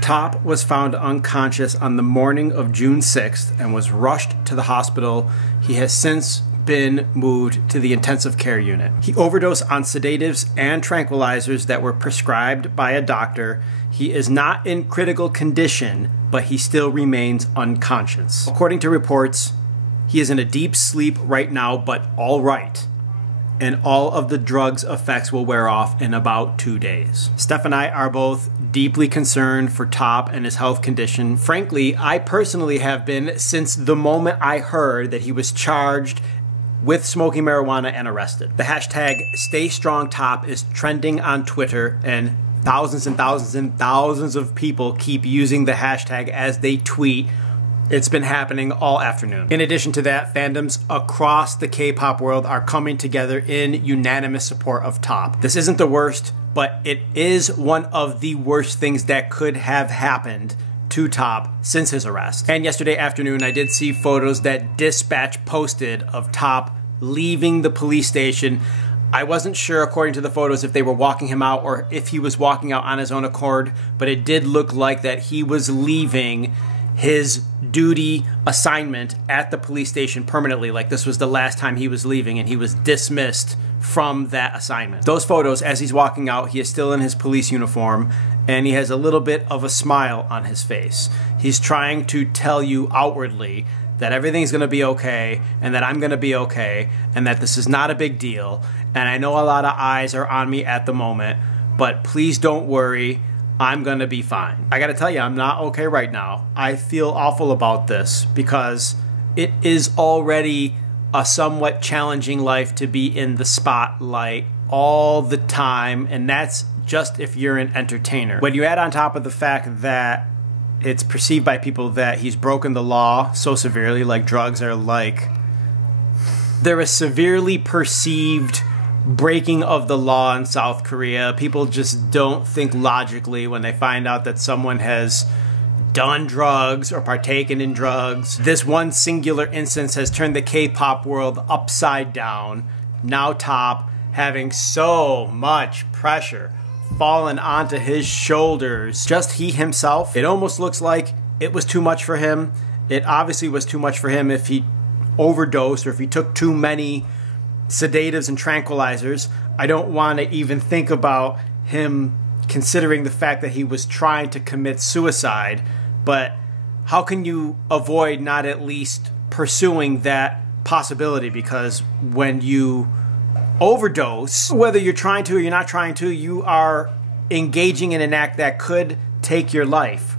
T.O.P was found unconscious on the morning of June 6th and was rushed to the hospital. He has since been moved to the intensive care unit. He overdosed on sedatives and tranquilizers that were prescribed by a doctor. He is not in critical condition, but he still remains unconscious. According to reports, he is in a deep sleep right now, but all right. And all of the drug's effects will wear off in about 2 days. Steph and I are both deeply concerned for T.O.P and his health condition. Frankly, I personally have been since the moment I heard that he was charged with smoking marijuana and arrested. The hashtag StayStrongT.O.P is trending on Twitter, and thousands and thousands and thousands of people keep using the hashtag as they tweet. It's been happening all afternoon. In addition to that, fandoms across the K-pop world are coming together in unanimous support of T.O.P. This isn't the worst, but it is one of the worst things that could have happened to T.O.P since his arrest. And yesterday afternoon, I did see photos that Dispatch posted of T.O.P leaving the police station. I wasn't sure, according to the photos, if they were walking him out or if he was walking out on his own accord, but it did look like that he was leaving his duty assignment at the police station permanently, like this was the last time he was leaving and he was dismissed from that assignment. Those photos, as he's walking out, he is still in his police uniform and he has a little bit of a smile on his face. He's trying to tell you outwardly that everything's gonna be okay and that I'm gonna be okay and that this is not a big deal. And I know a lot of eyes are on me at the moment, but please don't worry. I'm gonna be fine. I gotta tell you, I'm not okay right now. I feel awful about this because it is already a somewhat challenging life to be in the spotlight all the time, and that's just if you're an entertainer. When you add on top of the fact that it's perceived by people that he's broken the law so severely, like drugs are like, they're a severely perceived breaking of the law in South Korea. People just don't think logically when they find out that someone has done drugs or partaken in drugs. This one singular instance has turned the K-pop world upside down. Now T.O.P having so much pressure fallen onto his shoulders. Just he himself. It almost looks like it was too much for him. It obviously was too much for him if he overdosed or if he took too many sedatives and tranquilizers. I don't want to even think about him considering the fact that he was trying to commit suicide, but how can you avoid not at least pursuing that possibility? Because when you overdose, whether you're trying to or you're not trying to, you are engaging in an act that could take your life.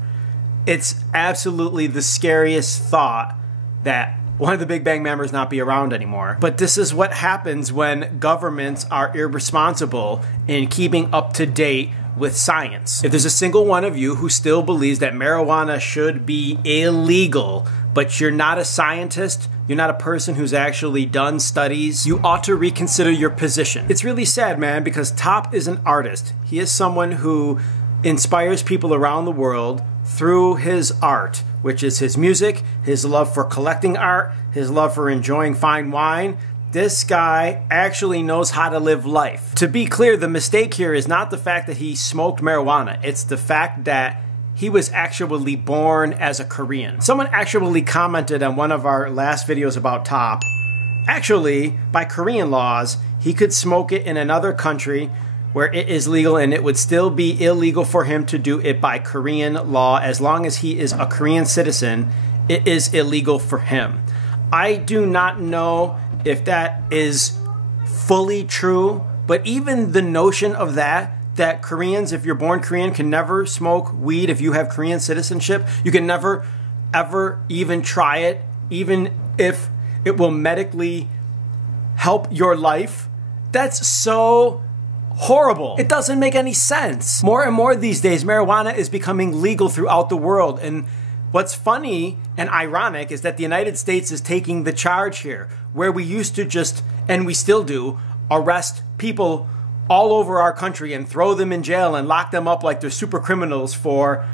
It's absolutely the scariest thought that one of the Big Bang members not be around anymore. But this is what happens when governments are irresponsible in keeping up to date with science. If there's a single one of you who still believes that marijuana should be illegal, but you're not a scientist, you're not a person who's actually done studies, you ought to reconsider your position. It's really sad, man, because T.O.P is an artist. He is someone who inspires people around the world through his art, which is his music, his love for collecting art, his love for enjoying fine wine. This guy actually knows how to live life. To be clear, the mistake here is not the fact that he smoked marijuana. It's the fact that he was actually born as a Korean. Someone actually commented on one of our last videos about T.O.P. Actually, by Korean laws, he could smoke it in another country where it is legal, and it would still be illegal for him to do it by Korean law. As long as he is a Korean citizen, it is illegal for him. I do not know if that is fully true, but even the notion of that Koreans, if you're born Korean, can never smoke weed if you have Korean citizenship. You can never, ever even try it, even if it will medically help your life. That's so horrible. It doesn't make any sense. More and more these days, marijuana is becoming legal throughout the world. And what's funny and ironic is that the United States is taking the charge here, where we used to just, and we still do, arrest people all over our country and throw them in jail and lock them up like they're super criminals for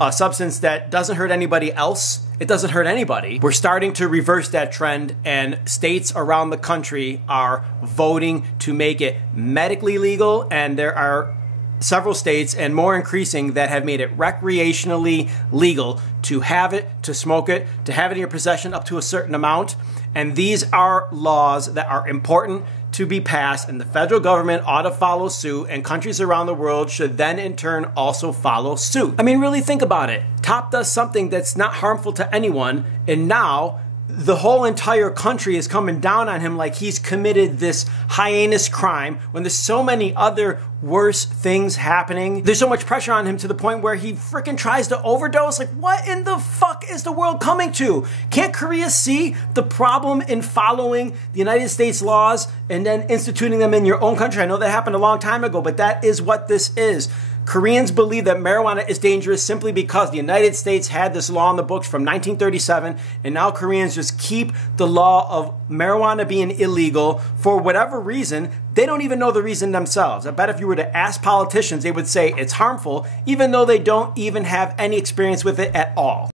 a substance that doesn't hurt anybody else. It doesn't hurt anybody. We're starting to reverse that trend, and states around the country are voting to make it medically legal, and there are several states, and more increasing, that have made it recreationally legal to have it, to smoke it, to have it in your possession up to a certain amount. And these are laws that are important to be passed, and the federal government ought to follow suit, and countries around the world should then in turn also follow suit. I mean, really think about it. T.O.P does something that's not harmful to anyone, and now the whole entire country is coming down on him like he's committed this heinous crime when there's so many other worse things happening. There's so much pressure on him to the point where he freaking tries to overdose. Like, what in the fuck is the world coming to? Can't Korea see the problem in following the United States laws and then instituting them in your own country? I know that happened a long time ago, but that is what this is. Koreans believe that marijuana is dangerous simply because the United States had this law on the books from 1937, and now Koreans just keep the law of marijuana being illegal for whatever reason. They don't even know the reason themselves. I bet if you were to ask politicians, they would say it's harmful, even though they don't even have any experience with it at all.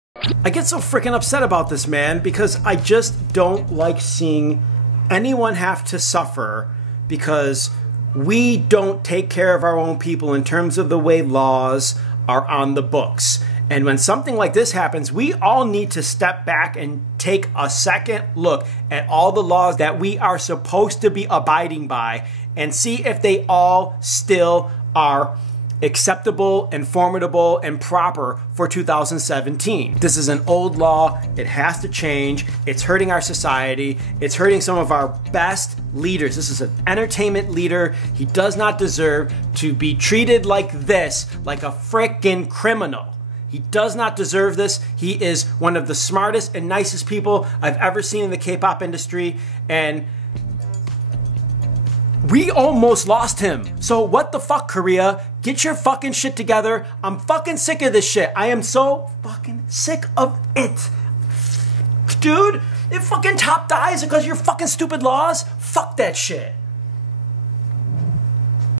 I get so freaking upset about this, man, because I just don't like seeing anyone have to suffer because we don't take care of our own people in terms of the way laws are on the books. And when something like this happens, we all need to step back and take a second look at all the laws that we are supposed to be abiding by and see if they all still are acceptable and formidable and proper for 2017. This is an old law. It has to change. It's hurting our society. It's hurting some of our best leaders. This is an entertainment leader. He does not deserve to be treated like this, like a frickin' criminal. He does not deserve this. He is one of the smartest and nicest people I've ever seen in the K-pop industry, and we almost lost him. So what the fuck, Korea? Get your fucking shit together. I'm fucking sick of this shit. I am so fucking sick of it. Dude, if fucking T.O.P dies because of your fucking stupid laws, fuck that shit.